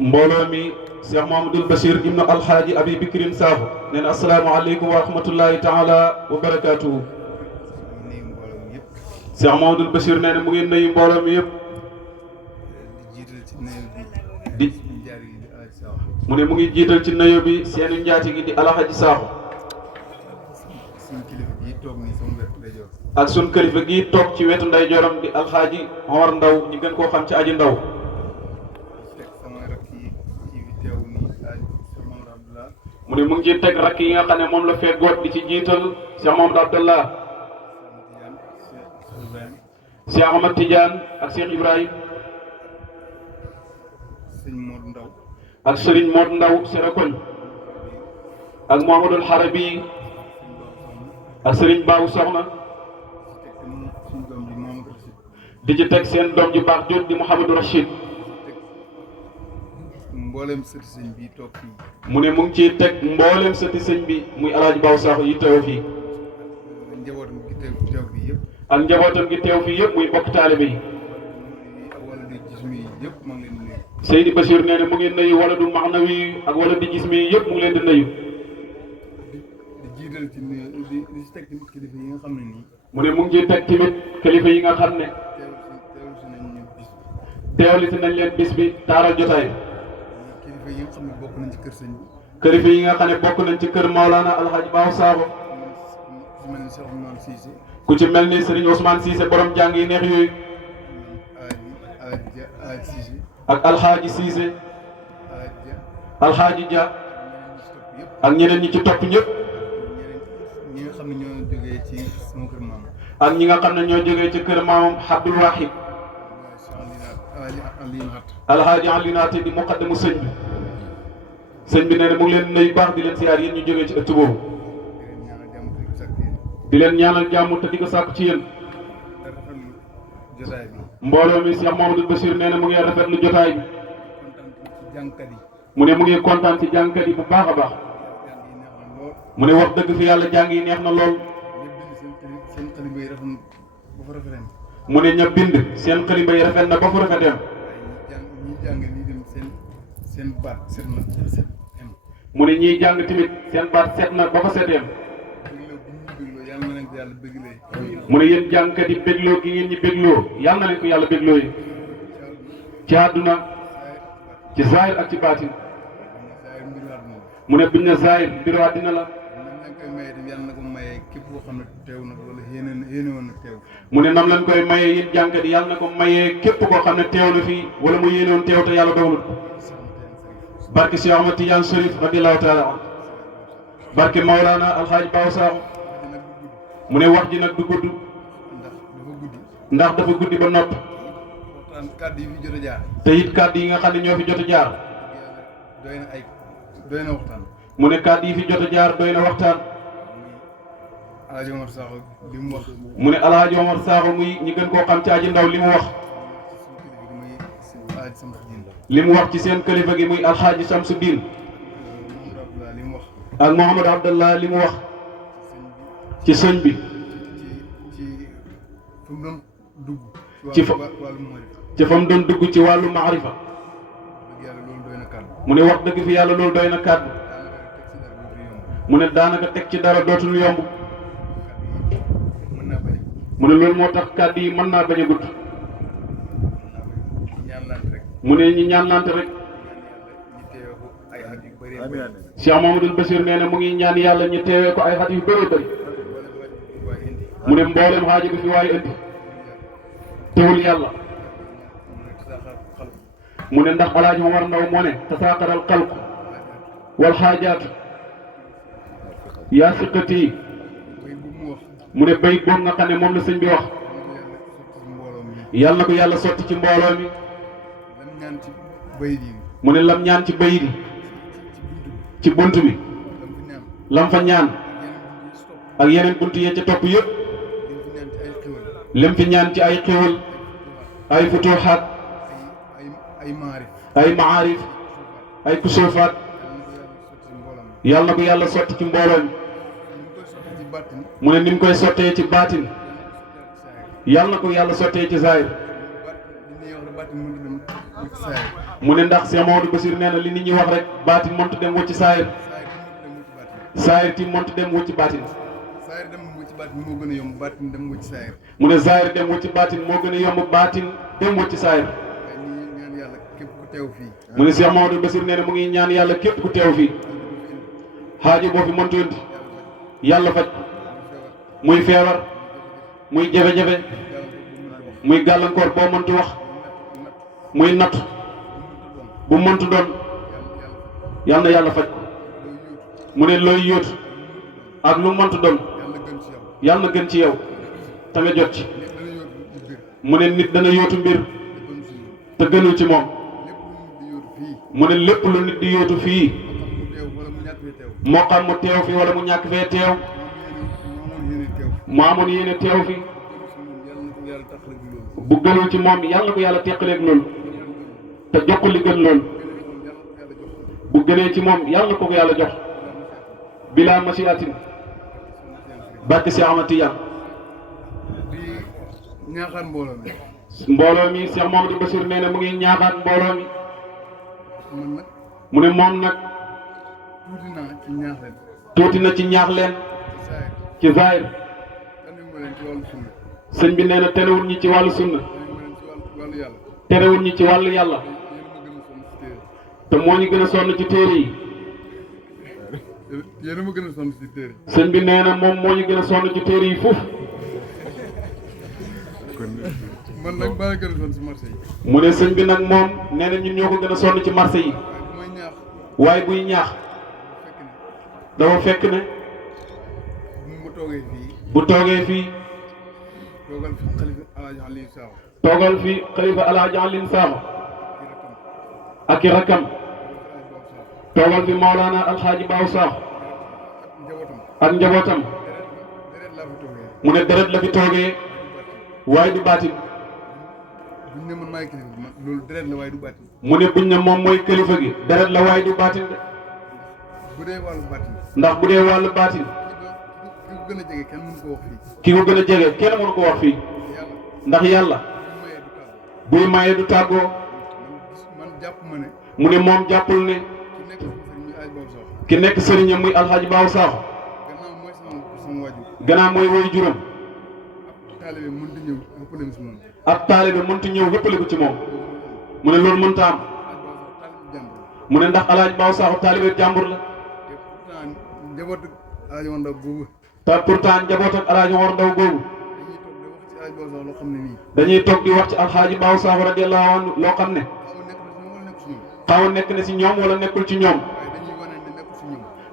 mbooloo mi Cheikh Mouhamadoul Bachir ibnu alxaaji Abi Bikrin Sakho nee na asalaamaaleykum wa rahmatullahi taala wa barakaatuhu. Cheikh Mouhamadoul Bachir nee na mu ngi nuyu mbooloo mi yëpp. mu ne mu ngi jiital ci nuyu bi seeni njaati gi di alxaaji Sakho. ak sun kilifa gi toog ci wetu ndeyjooram di alxaaji Omar Ndaw ñu gën koo xam ci aji Ndaw. mu ne mu ngi ciy teg rakk yi nga xam ne moom la feggoot di ci jiital Cheikh Mamadou Abdallah, Cheikh Ahmad Tidiane ak Cheikh Ibrahim ak Serigne Modou Ndaw Serekoñ ak Mouhamadoul Harabi ak Serigne Babou Soxna di ci teg seen doom ju baax jot di Mouhamadou Rachid. mboolem sëti sëñ bi toog fii. mu ne mu ngi ciy teg mboolem sëti sëñ bi muy El Hadj Babou Sakho yi teew fii. njabootam gi teew fii yëpp. ak njabootam gi teew fii yëpp muy bokk taalibe yi. wala di gis mi yëpp maa ngi leen di nuyu. Seydi Bachir nee na mu ngi nuyu wala du maxnawi ak wala di gis mi yëpp mu ngi leen di nuyu. di jiital ci nuyu di teg tamit kilifa yi nga xam ne nii. mu ne mu ngi ciy teg tamit kilifa yi nga xam ne. teewlu si nañ leen bis bi taaral jotaay bi. kilifa yi nga xam ne bokk nañ ci kër sëñ bi. kilifa yi nga xam ne bokk nañ ci kër Maolana El Hadj Babou Sakho. ku ci mel ni Serigne Ousmane Cissé borom jàng yi neex yooyu. ak Alxaaji Cissé. Alxaaji Dia. ak ñeneen ñi ci topp ñëpp. ñi nga xam ne ñoo jógee ci sama kër maam. ak ñi nga xam ne ñoo jógee ci kër maamam Abdoul Wahid. Alxaaji Alinaate di muqaddamu sëñ bi. sëñ bi nee na mu ngi leen nuyu baax di leen siyaar yéen ñu jógee ci ëtt boobu. di leen ñaanal jàmm te di ko sàkku ci yéen. mbooloo mi Cheikh Mouhamadoul Bachir nee na mu ngi rafetlu jotaay bi. mu ne mu ngi kontaan ci jàngkat yi bu baax a baax. mu ne wax dëgg fi yàlla jàng yi neex na lool. mu ne ña bind seen xalima yi rafet na ba fu rafeteem. mu ne ñiy jàng tamit seen baat set na ba fa seteem. mu ne yéen jàngkat yi bégloo gi ngeen ñi bégloo yàlla na leen ko yàlla bégloo yi ci àdduna ci zahir ak ci baatin. mu ne buñ ne zahir mbiru àddina la. mu ne nam lañ koy mayee yéen jàngkat yi yàlla na ko mayee képp koo xam ne teew na fii wala mu yéenoon teew te yàlla dogalut ko. barke Cheikh Ahmad Tidiane Chérif radiyallahu taala an barke Maolana Alxaaji Babou Sakho. mu ne wax ji nag du gudd. ndax dafa guddi ba nopp. te it kàddu yi nga xam ne ñoo fi jot a jaar. doy na waxtaan. mu ne kàddu yi fi jot a jaar doy na waxtaan. Alaaji Omar Sakho li mu wax. mu ne Alaaji Omar Sakho muy ñi gën koo xam ci aji ndaw li mu wax. li mu wax ci seen kilifa gi muy Alxaaji Samsuddin. ak Mouhamadou Abdallah li mu wax. ci sëñ bi. ci fa mu doon dugg ci wàllu maarifa. mu ne wax dëgg fi yàlla loolu doy na kàddu. mu ne daanaka teg ci dara dootul yomb. mu ne loolu moo tax kàddu yi mën naa bañ a gudd. mu ne ñi ñaanlante rek. Cheikh Mouhamadoul Bachir nee na mu ngi ñaan yàlla ñu teewee ko ay xat yu bëri bëri. mu ne mboolem xaaji bi fi waaye indi. teewul yàlla. mu ne ndax Alaaji Omar Ndaw moo ne tasaaqaral xalq wal xaajaatu yaa siqati. mu ne bayit boobu nga xam ne moom la sëñ bi wax. yàlla na ko yàlla sotti ci mbooloo mi. mu ne lam ñaan ci bayit yi ci bunt bi lam fa ñaan ak yeneen bunt yee ca topp yëpp lim fi ñaan ci ay xéwal ay futuxaat ay maarif ay kusuufaat yàlla na ko yàlla sotti ci mbooloo mi. mu ne ni mu koy sottee ci baatin yàlla na ko yàlla sottee ci zaahir baatin mënut dem wut saayir. mu ne ndax Cheikh Mamadou Bassir nee na li nit ñi wax rek baatin mënut dem wut ci saayir. saayir ti mënut dem wut ci baatin. saayir dem wut ci baatin moo gën a yomb baatin dem wut ci saayir. mu ne saayir dem wut ci baatin moo gën a yomb baatin dem wut ci saayir. ñaan yàlla képp ku teew fii. mu ne Cheikh Mamadou Bassir nee na mu ngi ñaan yàlla képp ku teew fii. xaajo boo fi mëntu indi yàlla faj ko muy feebar muy jafe-jafe muy gàllankoor boo mëntu wax muy natt bu mëntu doon yal na yàlla faj ko mu ne looy yóotu ak lu mëntu doon yal na gën ci yow te nga jot ci mu ne nit dana yóotu mbir te gënul ci moom mu ne lépp lu nit di yóotu fii moo xam mu teew fi wala mu ñàkk fee teew mu amoon yéene teew fi bu gënul ci moom yàlla na ko yàlla teqaleeg loolu te jox ko li gën loolu bu gënee ci moom yàlla na ko yàlla jox bilaa masiatin barke Cheikh Ahmad Tidiane di ñaaxaan mbooloo mi. mbooloo mi Cheikh Mamadou Bassir nee na mu ngi ñaaxaat mbooloo mi man nag mu ne moom nag tuuti naa ci ñaax leen. tuuti na ci ñaax leen ci zaahir sëñ bi nee na terewul ñi ci wàllu sunna terewul ñi ci wàllu yàlla te moo ñu gën a sonn ci téere yi yéen a ma gën a sonn ci téere. sëñ bi nee na moom moo ñu gën a sonn ci téere yi foofu man nag maa gën a sonn ci marché yi. mu ne sëñ bi nag moom nee na ñun ñoo ko gën a sonn ci marché yi waaye buy ñaax dafa fekk ne bu toogee fii toogal fi xalifa Alaaji Aliou Sakho ak i rakkam toogal fi Maolana Alxaaji Baaw Sakho ak njabootam mu ne deret la fi toogee waaye du baatin buñ ne man maay kilifa bi loolu deret la waaye du baatin. mu ne buñ ne moom mooy kilifa gi deret la waaye du baatin de bu dee wàllu baatin ndax bu dee wàllu baatin ki ko gën a jege kenn mënu ko wax fii. ki ko gën a jege kenn mënu ko wax fii ndax yàlla buy maye du tàggoo man jàpp ma ne mu ne moom jàppul ne ki nekk sëriñam muy Alxaaji Baaw Sakho gannaaw mooy sama waajur gannaaw mooy woy juróom taalibe mënut a ñëw ëppale si moom. ab taalibe mënut a ñëw ëppale ko ci moom mu ne loolu mënta am mu ne ndax Alaaji Baaw Sakho taalibe jàmbur la njabootu Alaaji Omar Ndaw boobu te pourtant njaboot ak Alaaji Omar Ndaw boobu dañuy toog di wax dañuy toog di wax ci ci Alaaji Baaw Sakho loo xam ne nii Alxaaji Baaw Sakho radiyallaahu anhu loo xam ne xaw nekk na si ñoom wala nekkul ci ñoom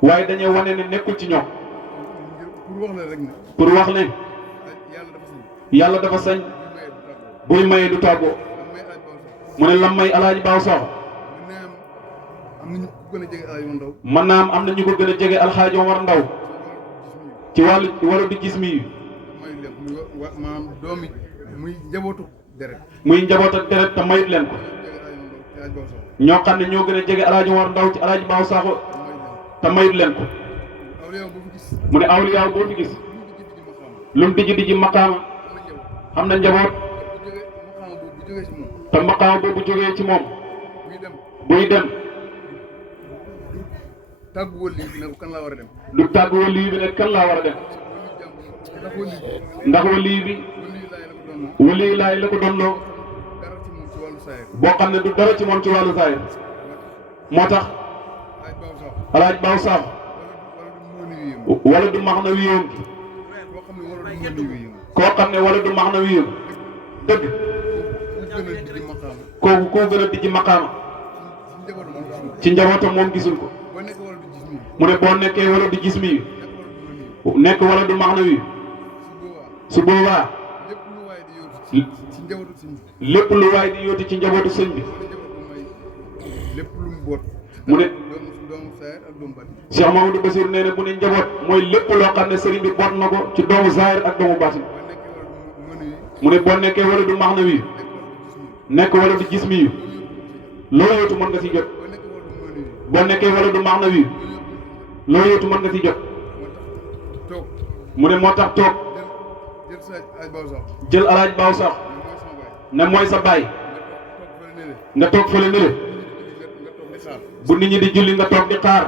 waaye dañuy wane ne nekkul ci ñoom pour wax la rek ne pour wax ne yàlla dafa sañ buy maye du tàggoo mu ne lam may Alaaji Baaw Sakho am na ñu ko gën a jege Alaaji Omar Ndaw mën naa am na ñu ko gën a jege Alxaaji Omar Ndaw ci wàllu di gis mi maanaam doomi muy njabootu deret muy njaboot ak deret te mayut leen ko ñoo xam ne ñoo gën a jege Alaaji Omar Ndaw ci Alaaji Baaw Sakho te mayut leen ko mu ne awliyaaw boo fi gis lu mu dijji maqaama xam na njaboot te maqaama boobu jógee ci moom buy dem tàggu wël yi ne kan laa war a dem du tàggu wël yi bi ne kan laa war a dem ndax wël yi bi wël yi laay la ko doon loo boo xam ne du dara ci moom ci wàllu saayir moo tax Alaaji Baaw Sakho wala du max na wiyoom koo xam ne wala du max na wiyoom dëgg kooku koo gën a dijji maqaama ci njabootam moom gisul ko mu ne boo nekkee wala du gis mi nekk wala du max na wi su boobaa lépp lu waay di yóoti ci njabootu sëñ bi mu ne Cheikh Mamadou Bassir nee na mu ne njaboot mooy lépp loo xam ne sëriñ bi boot na ko ci doomu zaahir ak doomu baatin mu ne boo nekkee wala du max na wi nekk wala du gis mi loo yóotu mën nga si jot boo nekkee wala du max na wi loo yóotu mën nga si jot mu ne moo tax toog jël Alaaji Baaw Sakho ne mooy sa baay nga toog fële ne le nga toog di xaar bu nit ñi di julli nga toog di xaar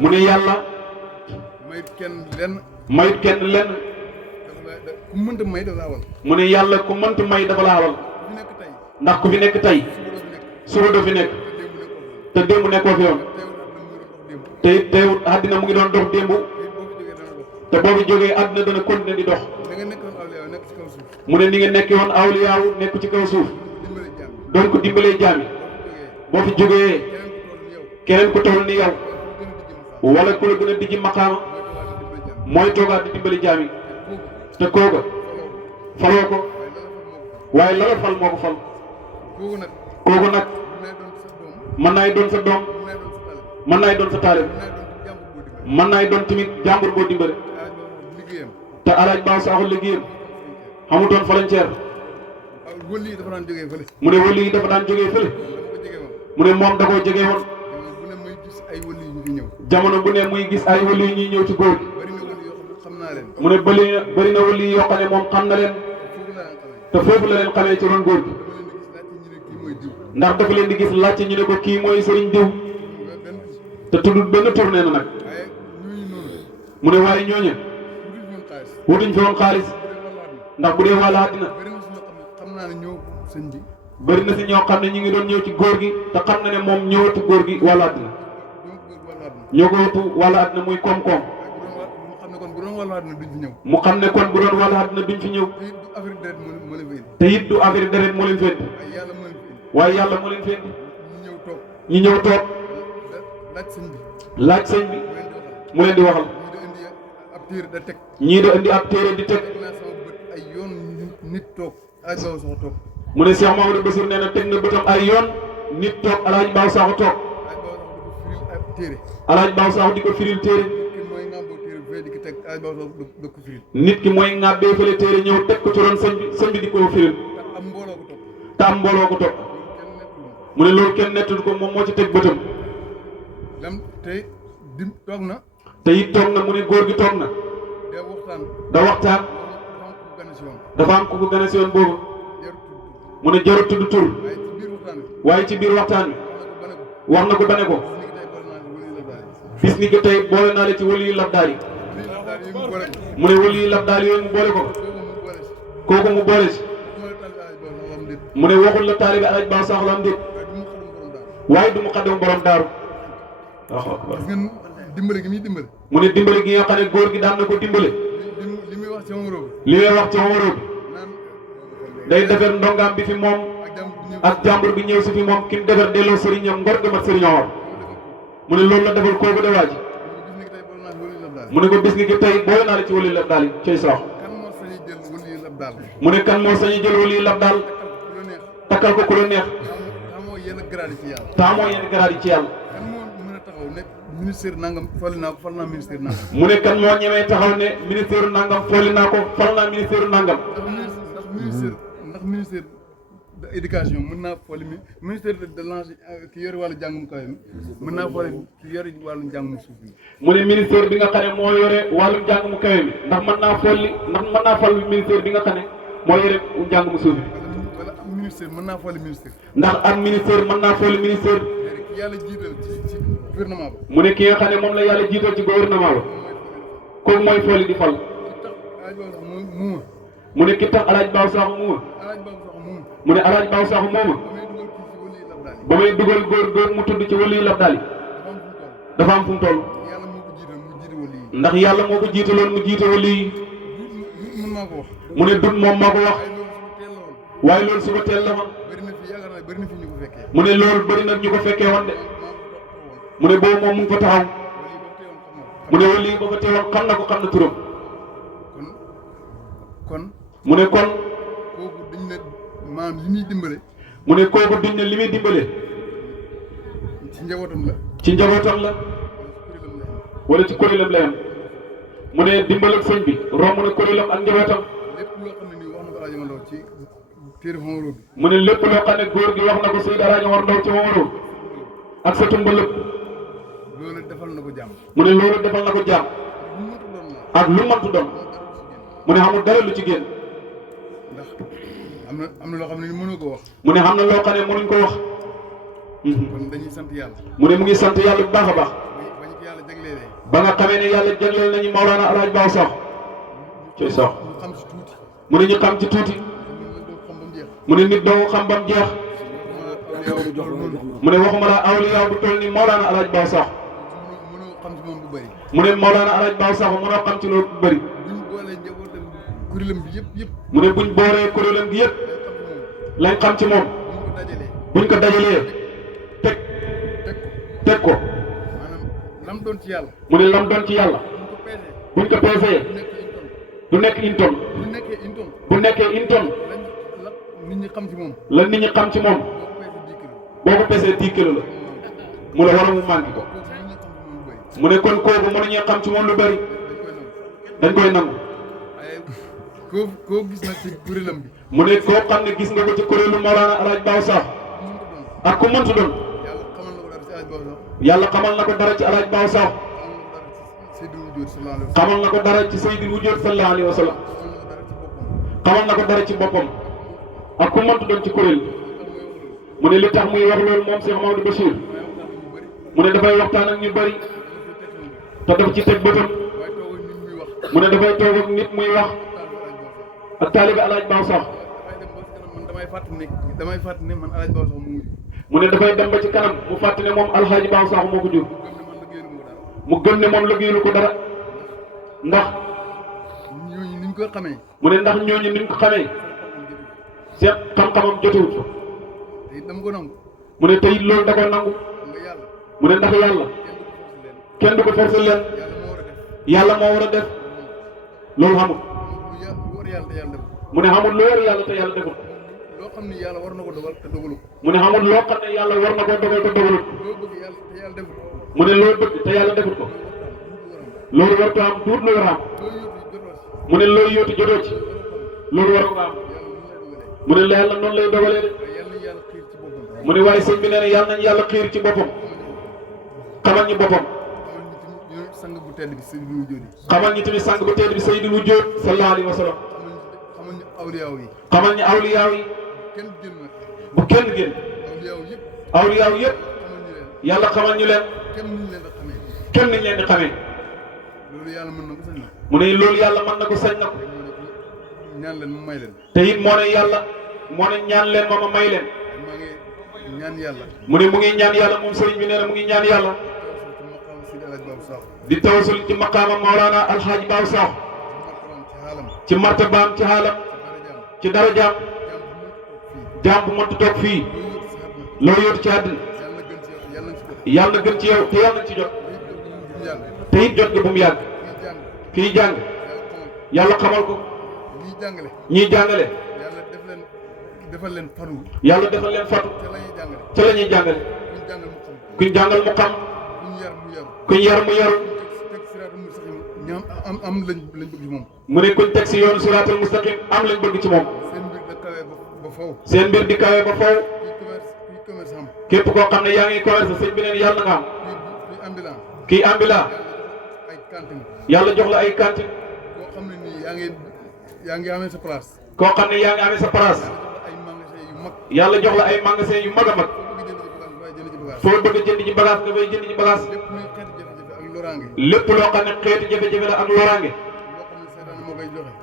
mu ne yàlla mayut kenn lenn mayut kenn lenn ku mënta may dafa laa wal mu ne yàlla ku mënta may dafa laa wal ku nekk tey ndax ku fi nekk tey suba doo fi nekk te démb nekkoo fi woon te it teewut àddina mu ngi doon dox démb te boo fi jógee àddina dana continuer di dox mu ne ni nga nekk woon awliyaaw nekk ci kaw suuf doon ko dimbalee jaam yi boo fi jógee keneen ku toll ni yow wala ku la gën a dijji maqaama mooy toogaat di dimbali jaam yi te kooga faloo ko waaye la la fal moo ko fal kooku nag mën naay doon sa doom mën naay doon sa taalib mën naay doon tamit jàmbur boo dimbale te alaaj baaw saaxul liggéeyam xamutoon frontière wëli yi dafa daan jógee fële mu ne wëli yi dafa daan jógee fële mu ne moom da koo jege woon bu ne muy gis ay wëli yu fi ñëw jamono bu ne muy gis ay wëli yi ñuy ñëw ci góor gi bari na wëli yoo xam naa leen mu ne bëri na wëli yoo xam ne moom xam na leen te foofu la leen xamee ci ron góor gi ndax dafa leen di gis laajte ñu ne ko kii mooy sëriñ diw te tuddut benn tur nee na nag mu ne waaye ñooñu wutuñ fi woon xaalis ndax bu dee wàlla àddina xam naa ne ñëw sëñ bi bëri na si ñoo xam ne ñu ngi doon ñëw ci góor gi te xam na ne moom ñëwatu góor gi wàlla àddina ñoo ko ëpp wàlla àddina muy koom-koom mu xam ne kon bu doon wàlla àddina duñ fi ñëw te it du affaire deret moo leen féet waaye yàlla moo leen féet ñi ñëw toog laaj sëñ bi mu leen di waxal ñii da indi ab téere di teg mu ne Cheikh Mamadou Bassir nee na teg na bëtam ay yoon nit toog alaaj baaw saaxu toog alaaj baaw saaxu di ko firil téere nit ki mooy ŋàbbee fële téere ñëw teg ko ci ron sëñ bi di ko firil te am mbooloo ko topp mu ne loolu kenn nettul ko moom moo ci teg bëtam toog na te it toog na mu ne góor gi toog na da waxtaan dafa am ku ko gane si woon boobu mu ne jarut tudd tur waaye ci biir waxtaan bi wax na ko ba ne ko bis ni ki tey boole naa la ci wëli yu labdaal yi mu ne wëli yu labdaal yooyu mu boole ko kooku mu boole si mu ne waxul la taalibe alaj baaw saaxu la am déet waaye du mu xaddam borom daaru waaw dimbale gi muy dimbale mu ne dimbale gi nga xam ne góor gi daan na ko dimbale li muy wax ci Omaro li may wax ci Omaro bi day defar ndongaam bi fi moom ak jàmbur bi ñëw si fi moom ki mu defar delloo sëriñam ngor gëmat sëriñ Omar mu ne loolu la defal kooku de waa ji mu ne ko bis ni ki tey boole naa la ci wëli lab daal yi cay soox mu ne kan moo sañu jël wëli lab daal takkal ko ku la neex taamoo yenn grade yi ci yàlla ministère nangam fal naa ko fal naa ministère nangam. mu ne kan moo ñemee taxaw ne ministère nangam foli naa ko fal naa ministère nangam. ndax ministère de éducation mën naa foli ministère de l'enseignement ki yore wàllu njàng mu kawe mi mën naa foli ki yore wàllu njàng mu suuf mi. mu ne ministère bi nga xam ne moo yore wàllu njàng mu kawe mi ndax mën naa foli ndax mën naa fal ministère bi nga xam ne moo yore njàng mu suuf mi. wala am ministère mën naa foli ministère. ndax am ministère mën naa foli ministère. yàlla jiital ci gouvernement ba. mu ne ki nga xam ne moom la yàlla jiital ci gouvernement ba kooku mooy fooli di fal. mu ne ki tax alaaj baaw saaxu muuma. mu ne alaaj baaw saaxu muuma. ba may dugal góor mu tudd ci wëli lab daal yi dafa am fu mu toll. ndax yàlla moo ko jiitaloon mu jiite wëli yi. mu ne dut moom moo ko wax waaye loolu suba teel la ma. mu ne loolu bëri na ñu ko fekkee woon de mu ne boobu moom mu ngi fa taxaw mu ne wëli ba fa teewoon xam na ko xam na turam mu ne kon kooku dañ ne maam li muy dimbale mu ne kooku duñ ne li muy dimbale ci njabootam la ci njabootam la wala ci kuréelam la yam mu ne dimbal ak sëñ bi romb na kuréelam ak njabootam lépp loo xam ne nii wax na ko Alaaji Omar Ndaw ci téere Omaro bi mu ne lépp loo xam ne góor gi wax na ko Seydi Alaaji Omar Ndaw ci Omaro ak sa tumba lépp loolu defal na ko jàmm mu ne loolu defal na ko jàmm ak lu mëntu doon mu ne xamul dara lu ci génn am na loo xam ne mënoo ko wax. mu ne xam na loo xam ne mënuñ ko wax. kon dañuy sant yàlla. mu ne mu ngi sant yàlla bu baax a baax. ba ñu ko yàlla jagleelee. ba nga xamee ne yàlla jagleel nañu Mawlana Alaaji Baaw Sakho. ci Sakho. ñu xam si tuuti. mu ne ñu xam ci tuuti. mu ne nit doo xam bam jeex. mu ne waxuma la awliya bu toll ni Mawlana Alaaji Baaw Sakho. mënoo xam si moom bu bëri. mu ne Mawlana Alaaji Baaw Sakho mënoo xam ci loolu bu bëri. buñ boolee njabootam kuréelam bi yëpp. mu ne buñ booree kuréelam gi yëpp. lañ xam ci moom. buñ ko dajalee. teg ko. maanaam lam doon ci yàlla. mu ne lam doon ci yàlla. buñ ko peesee. du nekk une tonne. bu nekkee une tonne. nit ñi xam ci moom. la nit ñi xam ci moom. boo ko peesee 10 kilos la. mu ne wala mu manqué ko. mu ne kon kooku mënuñu xam ci moom lu bari. dañ koy nangu. koo gis nag ci kuréelam bi. mu ne koo xam ne gis nga ko ci kuréelu Mawlana Alaaji Baaw Sakho. ak ku mëntu doon. yàlla xamal na ko dara ci Alaaji Baaw Sakho. xamal na ko dara ci Seydil Wujuud sallallahu alayhi wa sallam. xamal na ko dara ci boppam. ak ku mëntu doon ci kuréel. mu ne li tax muy wax loolu moom Cheikh Mamadou Bachir. mu ne dafay waxtaan ak ñu bari. te daf ci teg bëtam. mu ne dafay toog ak nit muy wax. ak taalibe Alaaji Baaw Sakho. damay fàtt ne man Alaaji Baaw Sakho mu mujj. mu ne dafay dem ba ci kanam mu fàttali ne moom Alaaji Baaw Sakho moo ko jur. mu gëm ne moom liggéeyalu ko dara. ndax. ñooñu niñ ko xamee. mu ne ndax ñooñu niñ ko xamee. seen xam-xamam jotewut ko. te it dama ko nangu. mu ne te it loolu da ko nangu. mu ne ndax yàlla. kenn du ko forcer leen. yàlla moo war a def. loolu xamul. mu ne xamul lu war yàlla te yàlla defut. loo xam ne yàlla war na ko dogal te dogalu. mu ne xamul loo xam ne yàlla war na ko dogal te dogalut. mu ne loo bëgg te yàlla defut ko. loolu warut a am tuut lu war a am. mu ne looy yóotu jotoo ci. loolu war nga am. mu ne la yàlla noonu lay dogalee de. mu ne waaye sëñ bi nee na yàlla nañu yàlla xiir ci boppam. xamal ñu boppam. sang bu tedd bi Seydil Wujuud. xamal ñu tamit sang bu tedd bi Seydil Wujuud sallallahu alayhi wa sallam. xamal ñu awliyaaw yi. xamal ñu awliyaaw yi. kenn génn nag. bu kenn génn. awliyaaw yëpp. awliyaaw yëpp. yàlla xamal ñu leen. kenn niñ leen di xamee. kenn niñ leen di xamee. loolu yàlla mën na ko sañ na. mu ne loolu yàlla mën na ko sañ na ko. ñaan leen ma may leen. te it moo ne yàlla moo ne ñaan leen ma may leen. maa ngi ñaan yàlla. mu ne mu ngi ñaan yàlla moom sëriñ bi nee na mu ngi ñaan yàlla. di tawasul ci maqaama Mawlana Alxaaji Baaw Sakho. ci martabaam ci xaalam. ci darajaam. jaam bu mënta toog fii. loo yóotu ci àddina. yàlla na gën ci yow te yàlla nañ ci jot. te it jot gi bu mu yàgg. kii jàng. yàlla xamal ko. ñiy jàngale. defal leen fatu. yàlla defal leen fatu. ca la ñuy jàngale. kuñ jàngal mu xam. kuñ yar mu yaru. am lañ bëgg ci moom. mu ne kuñ teg si yoonu siraatal mustaqim am lañ bëgg ci moom. seen mbir di kawe ba faw. képp koo xam ne yaa ngi commerce sëñ bi neen yàlla na nga am. kii ambulant. yàlla jox la ay cantine. koo xam ne nii yaa ngi amee sa place. koo xam ne yaa ngi amee sa place. yàlla jox la ay magasin yu mag a mag. foo bëgg a jënd ci bagage nga fay jënd ci bagage. lépp loo xam ne xeetu jafe-jafe la ak loraange.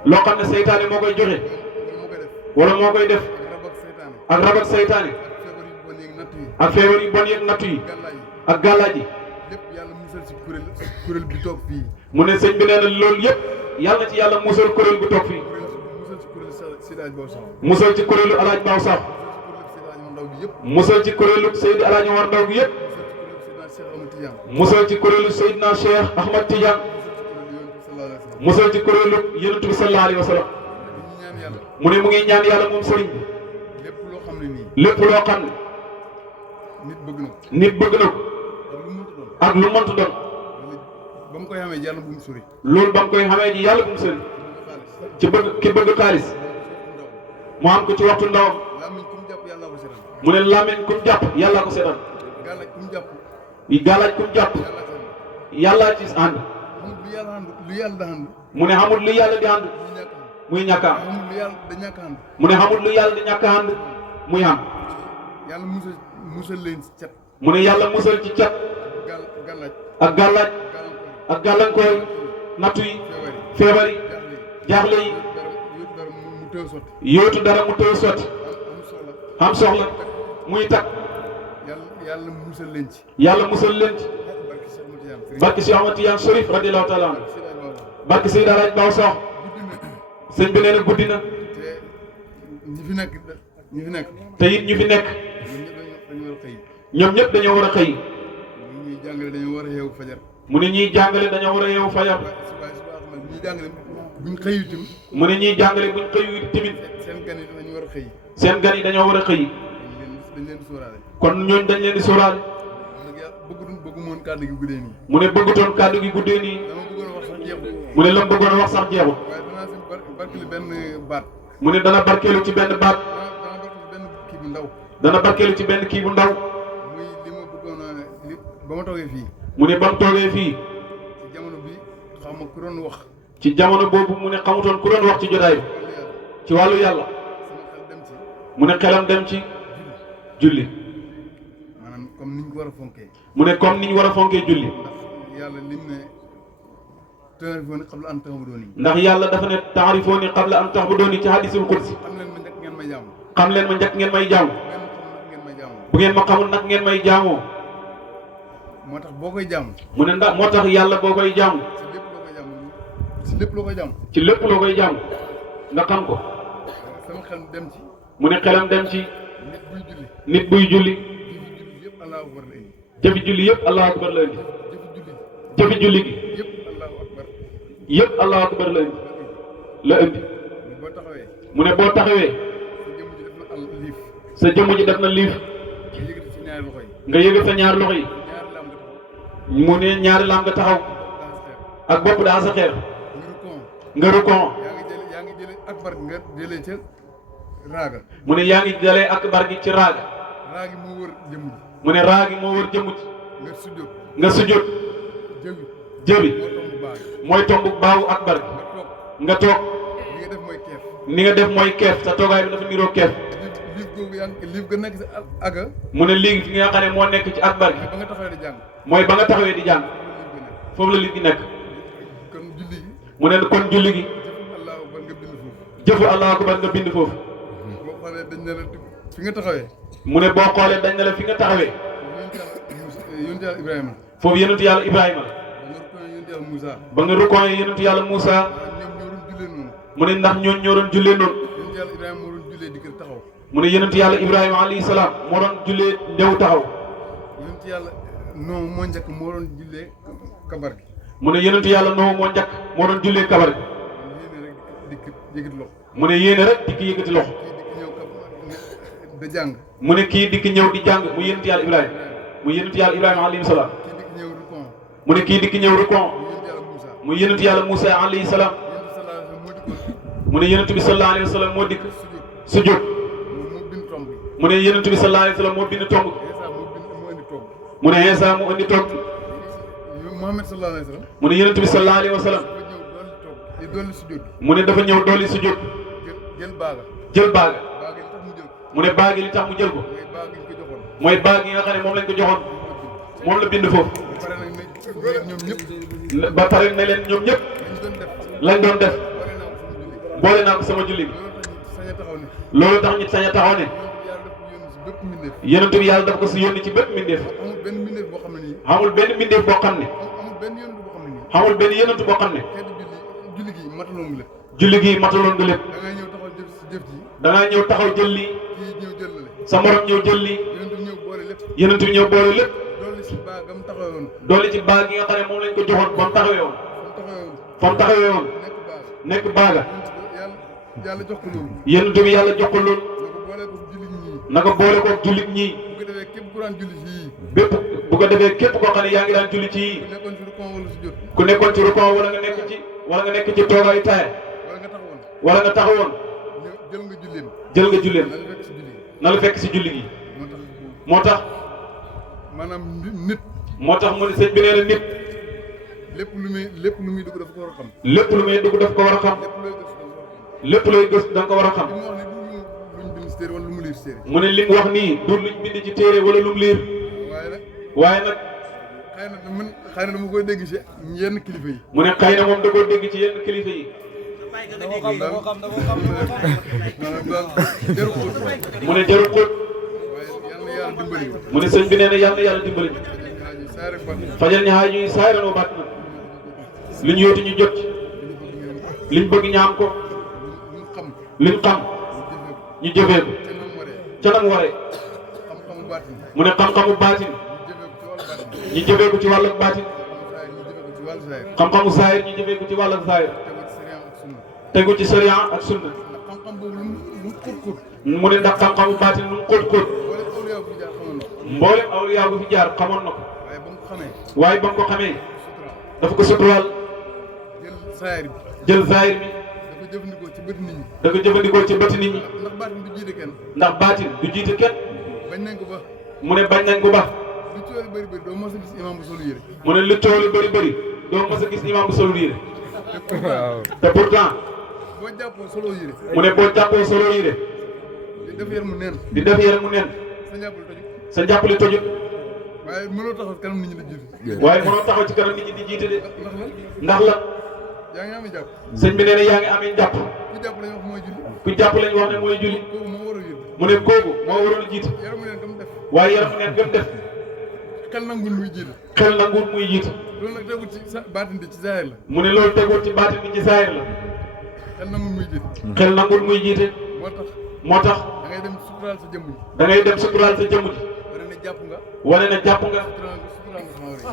loo xam ne seytaane moo koy joxe. wala moo koy def. ak rab ak seytaane. ak feebar yu bon yeeg nattu yi. ak gàllaaj yi. kuréel bi toog fii. mu ne sëñ bi nee na loolu yëpp yàlla na ci yàlla musal kuréel bu toog fii. musal ci kuréelu Alaaji Baaw Sakho. musal ci kuréelu Seydi Alaaji Omar Ndaw gi yëpp. musal ci kuréelu Seydina Cheikh Ahmad Tidiane. musal ci kuréelu Yonent bi sallallahu alayhi wa sallam. mu ne mu ngi ñaan yàlla moom sëriñ bi. lépp loo xam ne. nit bëgg na ko. ak lu mënta doon. ba mu koy xamee yàlla bu mu sori. loolu ba mu koy xamee ji yàlla bu mu sori. ci bëgg ki bëgg xaalis. mu am ko ci waxtu ndawam. mu ne làmmiñ kum jàpp yàlla ko seetaan. gàllaaj kum jàpp. yàlla ci ànd. mu ne xamul lu yàlla di ànd. muy ñàkk a am xamul lu yàlla da ñàkk a ànd mu ne xamul lu yàlla di ñàkk a ànd muy am yàlla musal leen ci cat mu ne yàlla musal ci cat gàllaaj ak gàllaaj ak gàllankoor nattu yi feebar yi jaaxle yi dara mu tëw sotti yóotu dara mu tëw sotti am soxla am soxla muy takk yàlla musal leen ci yàlla musal leen ci barki Cheikh Ahmad Tidiane Chérif radiyallahu taala anhu barki Seydi Alaaji Baw Sox sëñ bi nee na guddi na te ñi fi nekk te it ñu fi nekk dañu war a xëy ñoom ñëpp dañoo war a xëy ñuy jàngale dañoo war a yeewu fajar mu ne ñiy jàngale dañoo war a yeewu fajar ñuy jàngale buñ xëyu tim mu ne ñiy jàngale buñ xëyu tamit seen gan yi dañu war a xëy seen gan yi dañoo war a xëy dañ leen di sóoraale kon ñooñ dañ leen di sóoraale bëggu moon kàddu gi guddee nii mu ne bëggutoon kàddu gi guddee nii dama bëggoon a wax sax jeexul mu ne la mu bëggoon a wax sax jeexul waaye danaa si barkeli benn baat mu ne dana barkeelu ci benn baat dana barkeli benn kii bu ndaw dana barkeelu ci benn kii bu ndaw muy li ma bëggoon a li ba ma toogee fii mu ne ba mu toogee fii ci jamono bi xam ma ku doon wax ci jamono boobu mu ne xamutoon ku doon wax ci jotaay bi ci wàllu yàlla sama xel dem ci mu ne xelam dem ci julli maanaam comme niñ ko war a fonkee mu ne comme niñ war a fonkee julli ndax yàlla lim ne taarifooni qabla an ta'buduuni ndax yàlla dafa ne taarifooni qabla an ta'buduuni ci hadisul qudsi xam leen ma njëkk ngeen may jaamu xam leen ma njëkk ngeen may jaamu ngeen xam nag ngeen may jaamu bu ngeen ma xamul nag ngeen may jaamoo moo tax boo koy jaamu mu ne ndax moo tax yàlla boo koy jaamu si lépp loo koy jaamu ci lépp loo koy jaamu nga xam ko sama xel dem ci mu ne xelam dem ci nit buy julli nit buy julli yëpp allahu akbar la indi jëfi julli yëpp allahu akbar la indi jëfi julli jëfi julli gi yëpp allahu akbar yëpp allahu akbar la indi la indi boo taxawee mu ne boo taxawee sa jëmm ji def na liif sa jëmm ji def na liif nga yëkkati ci ñaari loxo yi nga yëgal sa ñaari loxo yi ñaari lam nga taxaw mu ne ñaari laam nga taxaw ak bopp daa sa xeer nga rukon yaa ngi jële akbar nga jëlee ca raaga mu ne yaa ngi jëlee akbar gi ci raaga raagi moo wër jëmm ji mu ne raagi moo wër jëmm ji nga sujjóot nga sujjóot jëbi jëbi moo tomb baag mooy tomb baawu akbar gi nga toog nga toog li nga def mooy keef ni nga def mooy keef sa toogaay bi dafa niroo keef liif googu yaa ngi liif ga nekk si aga mu ne léegi fi nga xam ne moo nekk ci akbar gi ba nga taxawee di jàng mooy ba nga taxawee di jàng foofu la liif gi nekk kon julli gi mu ne kon julli gi allahu akbar nga bind foofu jëfu allahu akbar nga bind foofu boo xoolee dañ ne la fi nga taxawee mu ne boo xoolee dañ ne la fi nga taxawee yonent yàlla Ibrahima foofu yonentu yàlla Ibrahima la yonent yàlla Moussa ba nga rukkoon yonentu yàlla Moussa ñoom ñoo doon jullee noonu mu ne ndax ñooñ ñoo doon jullee noonu yonent yàlla Ibrahima moo doon jullee di kër taxaw mu ne yonentu yàlla Ibrahima alayhi salaam moo doon jullee ndew taxaw yonent yàlla non moo njëkk moo doon jullee kabar gi mu ne yonentu yàlla Nuhu moo njëkk moo doon jullee kabar gi yéene rek dikk yëkkati loxo mu ne yéene rek dikk yëkkati loxo kii dikk ñëw da jàng mu ne kii dikk ñëw di jàng mu yonentu yàlla Ibrahima mu yonentu yàlla Ibrahima alayhi salaam kii dikk ñëw rukon mu ne kii dikk ñëw rukon yonent yàlla Moussa mu yonentu yàlla Moussa alayhi salaam yonent sallallahu alayhi wa sallam moo dikkoon mu ne yonentu bi sallallahu alayhi wa sallam moo dikk sujjóot sujjóot moo bind tomb bi mu ne yonentu bi sallallahu alayhi wa sallam moo bind tomb Iisaa moo bind moo indi tomb mu ne Iisaa mu indi tomb Muhammad sallallahu alayhi wa sallam mu ne yonentu bi sallallahu alayhi wa sallam dafa ñëw dolli sujjóot mu ne dafa ñëw dolli sujjóot jël baaga jël baaga baaga li tax mu jël ko mu ne baagi li tax mu jël ko mooy baag gi ñu ko joxoon mooy baag yi nga xam ne moom lañ ko joxoon moom la bind foofu pare nag ne ñoom ñëpp ba pare ne leen ñoom ñëpp lañ doon def lañ boole doon def naa ko sama julli boole naa ko sama julli loolu tax sañ a taxaw ne loolu tax ñu sañ a taxaw ne yàlla daf ko yónni si bépp mbindeef yonent bi yàlla daf ko si yónni ci bépp mbindeef amul benn mbindeef boo xam ne nii xamul benn mbindeef boo xam ne amul benn yonent boo xam ne nii xamul benn yonent boo xam ne xeetu julli gi mataloon nga lépp julli gi mataloon nga lépp da ngay ñëw taxaw jëf si jëf ji da ngaa ñëw taxaw jël lii kii ñëw jël la sa morom ñëw jël lii yonent bi ñëw boole lépp yonent bi ñëw boole lépp dolli si baagam taxawoon doole ci baag yi nga xam ne moom lañ ko joxoon ba mu taxawee woon fa mu taxawoon fa mu taxawee woon nekk baag nekk baaga yàlla jox ko loolu yonent bi yàlla jox ko loolu na ko boole ko jullit ñii na ko boole ko jullit ñii bu ko defee képp ku daan julli si yii bépp bu ko defee képp koo xam ne yaa ngi daan julli ci yii ku nekkoon si rukon wala si jot ku nekkoon ci rukon wala nga nekk ci toogaayu taaya wala nga taxawoon wala nga taxawoon jël nga julleem jël nga julleem na la fekk si julli na la fekk si julli gi moo tax moo tax maanaam nit moo tax mu ne sëñ bi nee na nit lépp lu muy dugg dafa ko war a xam lépp lu muy dugg daf ko war a xam lépp looy gëstu da nga ko war a xam. mu ne li mu wax nii du luñ bind ci téere wala lum liir. waaye nag. xëy na dama koy dégg ci yenn kilifa yi. mu ne xëy na moom da koo dégg ci yenn kilifa yi. mu ne jarul xóot. mu ne sëñ bi nee na yàlla na yàlla dimbali. fajal ñu xaaju yi saayiran wa baatinan. li ñu yóotu ñu jot ci. liñ bëgg ñaam ko. liñ xam. ñu jëfee ko. ca nam waree. mu ne xam-xamu baatin. ñu jëfee ko ci wàllu baatin. xam-xamu saayir ñu jëfee ko ci wàllu saayir. tegu ci sariya ak sunna. mu ne ndax xam-xamu baatin lu mu xóot-xóot. mboolem awliyaa bu fi jaar xamoon na ko. waaye ba mu ko xamee. dafa ko suturaal. jël saayir bi. da ko jëfandikoo ci bëti nit ñi. ndax baatin du jiite kenn. mu ne bañ nañ ko ba. mu ne lu coow li bëri bëri doo mos a gis imam bu solo yére. te pourtant. mu ne boo jàppoo solo yére. di def yar mu neen. sa njàppali tojut. waaye mënoo taxaw ci kanam nit ñi di jiite. waaye mënoo taxaw ci kanam nit ñi di jiite de. ndax la. yaa ngi amee jàpp. sëñ bi nee na yaa ngi amee jàpp. ku jàpp lañ wax mooy julli. mu ne kooku moo waroon a jiite. waaye yaramu neen gëm def. xel nanguwul muy jiite. xel nanguwul muy jiite. loolu nag tegul ci baatin bi ci zaahir la. mu ne loolu tegul ci baatin bi ci zaahir la. xel nanguwul muy jiite. xel nanguwul muy jiite. moo tax. da ngay dem suturaal sa jëmm ji. da ngay dem suturaal sa jëmm ji. wane ne jàpp nga. wane ne jàpp nga.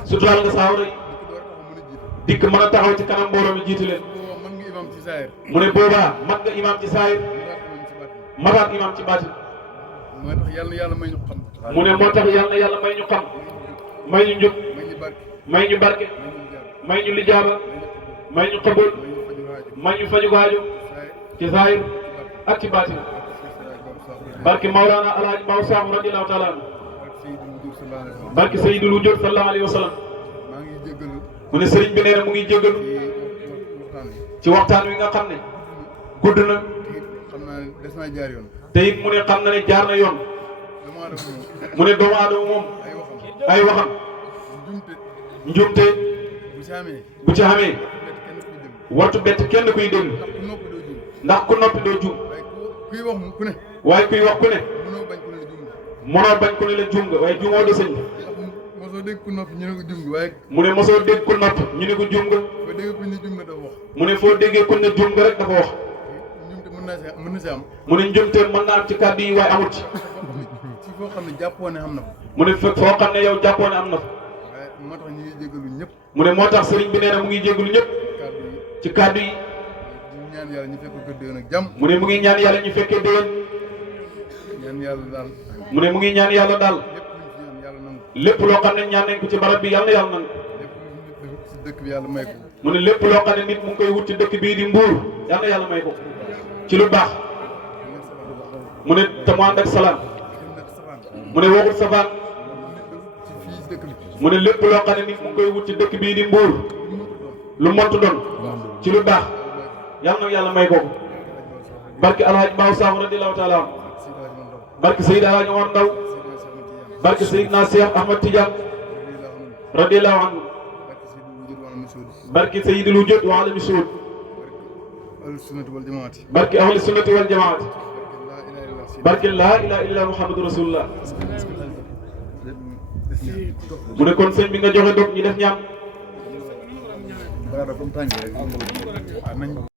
suturaal nga saawara yi. dikk mën a taxaw ci kanam mbooloo mi jiite leen. mu ne boobaa mat nga imam ci zaahir. mataat imam ci baatin. moo tax yàlla na yàlla may ñu xam. mu ne moo tax yàlla na yàlla may ñu xam. may ñu njub. may ñu barke. may ñu lijaaba. may ñu xabul. may ñu faju gaajo. ci zaahir ak ci baatin. barke Mawlana Alaaji Maw Sakho radiyallahu taala anhu. barke Sayyidul Wujud sallallahu alayhi wa sallam. mu ne sëriñ bi nee na mu ngi jéggalu. ci waxtaan wi nga xam ne. gudd na. te it mu ne xam na ne jaar na yoon. mu ne doomu aadama moom. ay waxam. njumte. bu ci xamee. wartu bett kenn kuy déglu. ndax ku noppi doo juum. waaye kuy wax ku ne. mënoo bañ ku ne la juum nga waaye juumoo de sëñ. mosoo dégg ku noppi ñu ne ko juum nga waaye. mu ne mosoo dégg ku noppi ñu ne ko juum nga. mu ne foo déggee ku ne juum nga rek dafa wax. mën na si am. mu ne njumte mën naa am ci kàddu yi waaye amut ci. ci foo xam ne jàppoo ne am na fa. mu ne foo xam ne yow jàppoo ne am na fa. moo tax ñu ngi jégalu ñëpp. mu ne moo tax sëriñ bi nee na mu ngi jégalu ñëpp. ci kàddu yi. ñaan yàlla ñu fekk ko déwén ak jàmm. mu ne mu ngi ñaan yàlla ñu fekkee déwén. ñaan yàlla daal. mu ne mu ngi ñaan yàlla daal. lépp loo xam ne ñaan nañ ko ci barab bi yàlla yàlla nangu. lépp ci dëkk bi yàlla may ko. mu ne lépp loo xam ne nit mu ngi koy wut ci dëkk bii di Mbuur yàlla yàlla may ko. ci lu baax. mu ne te mu ànd ak salaam. mu ne waxul safaan. mu ne lépp loo xam ne nit mu ngi koy wut ci dëkk bii di Mbuur lu mottu doon ci lu baax yàlla na yàlla may ko. barke Alhaji Maw Sakho radiyallahu taala anhu. barke Seydou Alhaji Omar Ndaw. barke Seydina Cheikh Ahmad Tidiane radiyallahu anhu. barke Seydil Wujud wa alami suud. barke ahli sunnati wal jamaati. barke laa ilaaha illa Muhammadu rasulullah. mu ne kon sëñ bi nga joxe dog ñu def ñaan.